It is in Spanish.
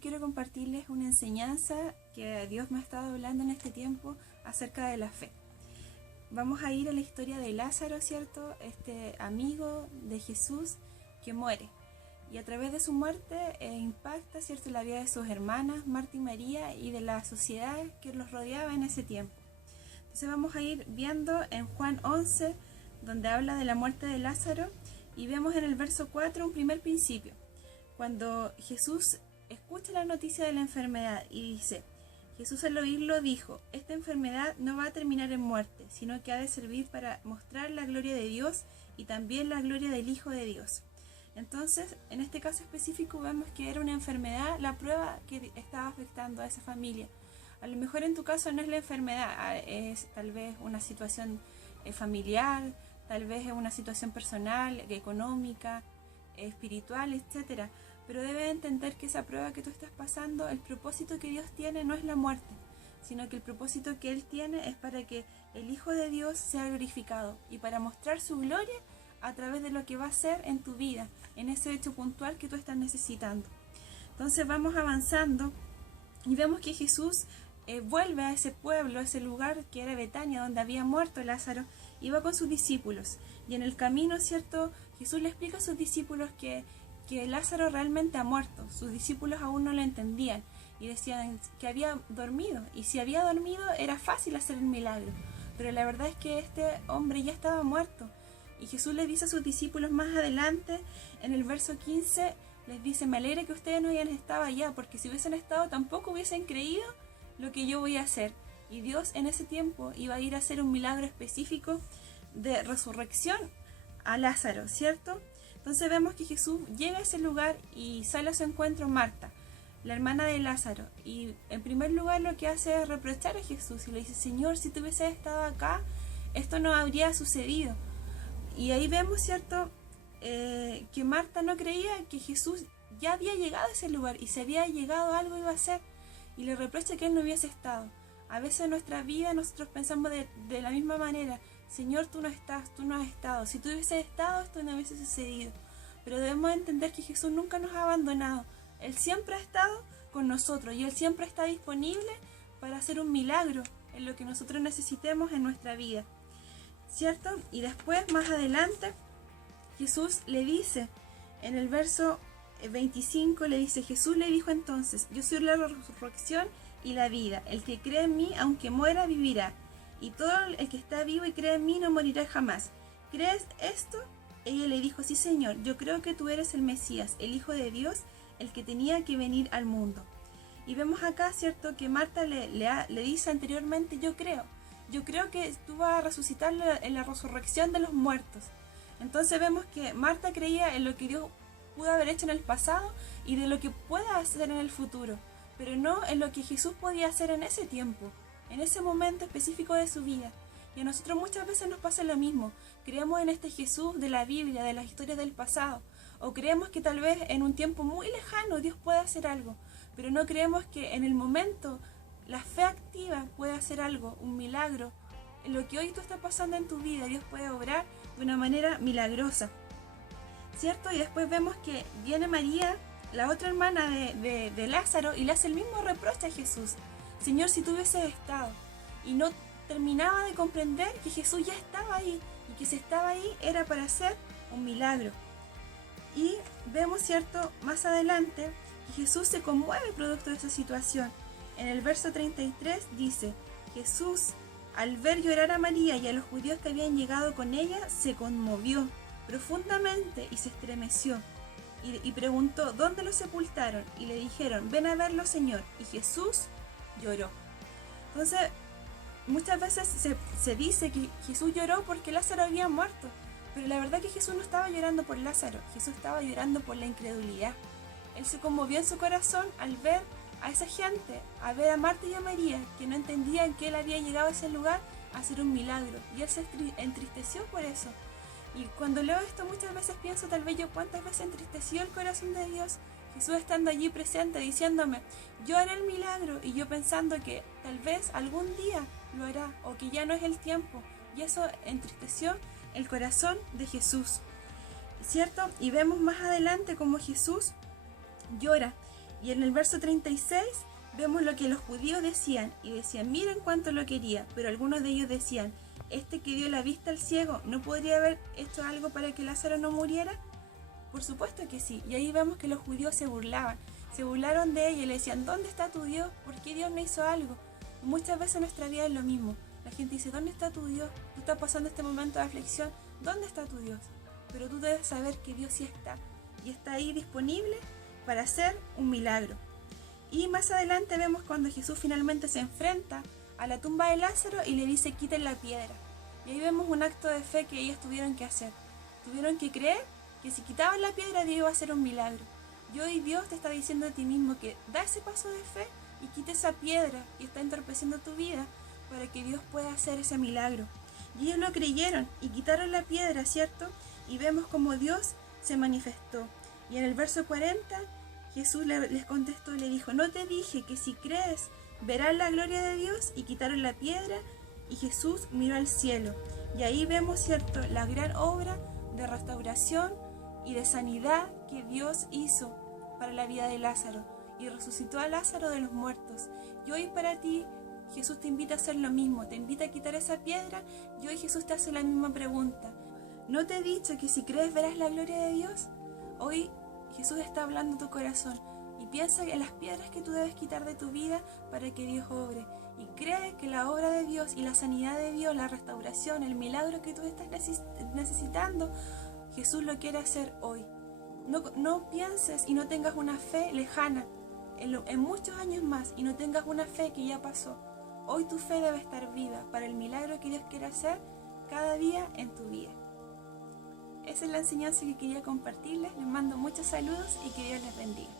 Quiero compartirles una enseñanza que Dios me ha estado hablando en este tiempo acerca de la fe. Vamos a ir a la historia de Lázaro, ¿cierto? Este amigo de Jesús que muere. Y a través de su muerte impacta, ¿cierto?, la vida de sus hermanas, Marta y María, y de la sociedad que los rodeaba en ese tiempo. Entonces vamos a ir viendo en Juan 11, donde habla de la muerte de Lázaro, y vemos en el verso 4 un primer principio. Cuando Jesús escucha la noticia de la enfermedad y dice, Jesús al oírlo dijo, esta enfermedad no va a terminar en muerte, sino que ha de servir para mostrar la gloria de Dios y también la gloria del Hijo de Dios. Entonces, en este caso específico vemos que era una enfermedad, la prueba que estaba afectando a esa familia. A lo mejor en tu caso no es la enfermedad, es tal vez una situación familiar, tal vez es una situación personal, económica, espiritual, etcétera. Pero debes entender que esa prueba que tú estás pasando, el propósito que Dios tiene no es la muerte, sino que el propósito que Él tiene es para que el Hijo de Dios sea glorificado y para mostrar su gloria a través de lo que va a hacer en tu vida, en ese hecho puntual que tú estás necesitando. Entonces vamos avanzando y vemos que Jesús vuelve a ese pueblo, a ese lugar que era Betania, donde había muerto Lázaro, y va con sus discípulos. Y en el camino, ¿cierto?, Jesús le explica a sus discípulos que Lázaro realmente ha muerto. Sus discípulos aún no lo entendían y decían que había dormido, y si había dormido era fácil hacer el milagro, pero la verdad es que este hombre ya estaba muerto. Y Jesús les dice a sus discípulos más adelante, en el verso 15, les dice, me alegra que ustedes no hayan estado allá, porque si hubiesen estado tampoco hubiesen creído lo que yo voy a hacer. Y Dios en ese tiempo iba a ir a hacer un milagro específico de resurrección a Lázaro, ¿cierto? Entonces vemos que Jesús llega a ese lugar y sale a su encuentro Marta, la hermana de Lázaro. Y en primer lugar lo que hace es reprochar a Jesús y le dice, Señor, si tú hubieses estado acá, esto no habría sucedido. Y ahí vemos, ¿cierto?, que Marta no creía que Jesús ya había llegado a ese lugar y si había llegado algo iba a hacer. Y le reprocha que él no hubiese estado. A veces en nuestra vida nosotros pensamos de la misma manera, Señor, tú no estás, tú no has estado. Si tú hubieses estado, esto no hubiese sucedido. Pero debemos entender que Jesús nunca nos ha abandonado. Él siempre ha estado con nosotros y Él siempre está disponible para hacer un milagro en lo que nosotros necesitemos en nuestra vida, ¿cierto? Y después, más adelante, Jesús le dice, en el verso 25, le dice, Jesús le dijo entonces, yo soy la resurrección y la vida. El que cree en mí, aunque muera, vivirá. Y todo el que está vivo y cree en mí no morirá jamás. ¿Crees esto? Ella le dijo, sí, Señor, yo creo que tú eres el Mesías, el Hijo de Dios, el que tenía que venir al mundo. Y vemos acá, ¿cierto?, que Marta le dice anteriormente, yo creo que tú vas a resucitar en la resurrección de los muertos. Entonces vemos que Marta creía en lo que Dios pudo haber hecho en el pasado y de lo que pueda hacer en el futuro, pero no en lo que Jesús podía hacer en ese tiempo, en ese momento específico de su vida. Y a nosotros muchas veces nos pasa lo mismo. Creemos en este Jesús de la Biblia, de las historias del pasado, o creemos que tal vez en un tiempo muy lejano Dios puede hacer algo, pero no creemos que en el momento la fe activa puede hacer algo, un milagro. En lo que hoy tú estás pasando en tu vida, Dios puede obrar de una manera milagrosa, ¿cierto? Y después vemos que viene María, la otra hermana de Lázaro, y le hace el mismo reproche a Jesús. Señor, si tú hubieses estado. Y no terminaba de comprender que Jesús ya estaba ahí, y que si estaba ahí era para hacer un milagro. Y vemos, ¿cierto?, más adelante, que Jesús se conmueve producto de esa situación. En el verso 33 dice, Jesús, al ver llorar a María y a los judíos que habían llegado con ella, se conmovió profundamente y se estremeció. Y preguntó, ¿dónde lo sepultaron? Y le dijeron, ven a verlo, Señor. Y Jesús lloró. Entonces, muchas veces se dice que Jesús lloró porque Lázaro había muerto. Pero la verdad es que Jesús no estaba llorando por Lázaro. Jesús estaba llorando por la incredulidad. Él se conmovió en su corazón al ver a esa gente, a ver a Marta y a María, que no entendían que Él había llegado a ese lugar a hacer un milagro. Y Él se entristeció por eso. Y cuando leo esto muchas veces pienso, tal vez yo, cuántas veces entristeció el corazón de Dios, Jesús estando allí presente diciéndome, yo haré el milagro, y yo pensando que tal vez algún día lo hará, o que ya no es el tiempo, y eso entristeció el corazón de Jesús, ¿cierto? Y vemos más adelante como Jesús llora, Y en el verso 36 vemos lo que los judíos decían, y decían, miren cuánto lo quería, pero algunos de ellos decían, este que dio la vista al ciego, ¿no podría haber hecho algo para que Lázaro no muriera? Por supuesto que sí, y ahí vemos que los judíos se burlaron de ella y le decían, ¿dónde está tu Dios? ¿Por qué Dios no hizo algo? Muchas veces en nuestra vida es lo mismo, la gente dice, ¿dónde está tu Dios? Tú estás pasando este momento de aflicción, ¿dónde está tu Dios? Pero tú debes saber que Dios sí está, y está ahí disponible para hacer un milagro. Y más adelante vemos cuando Jesús finalmente se enfrenta a la tumba de Lázaro y le dice, quiten la piedra. Y ahí vemos un acto de fe que ellos tuvieron que hacer. Tuvieron que creer que si quitaban la piedra, Dios iba a hacer un milagro. Y hoy Dios te está diciendo a ti mismo que da ese paso de fe y quita esa piedra que está entorpeciendo tu vida para que Dios pueda hacer ese milagro. Y ellos lo creyeron y quitaron la piedra, ¿cierto? Y vemos como Dios se manifestó. Y en el verso 40, Jesús les contestó y le dijo, ¿no te dije que si crees verás la gloria de Dios? Y quitaron la piedra y Jesús miró al cielo. Y ahí vemos, ¿cierto?, la gran obra de restauración y de sanidad que Dios hizo para la vida de Lázaro. Y resucitó a Lázaro de los muertos. Y hoy para ti, Jesús te invita a hacer lo mismo, te invita a quitar esa piedra. Y hoy Jesús te hace la misma pregunta. ¿No te he dicho que si crees verás la gloria de Dios? Hoy Jesús está hablando a tu corazón y piensa en las piedras que tú debes quitar de tu vida para que Dios obre. Y cree que la obra de Dios y la sanidad de Dios, la restauración, el milagro que tú estás necesitando, Jesús lo quiere hacer hoy. No pienses y no tengas una fe lejana en muchos años más y no tengas una fe que ya pasó. Hoy tu fe debe estar viva para el milagro que Dios quiere hacer cada día en tu vida. Esa es la enseñanza que quería compartirles. Les mando muchos saludos y que Dios les bendiga.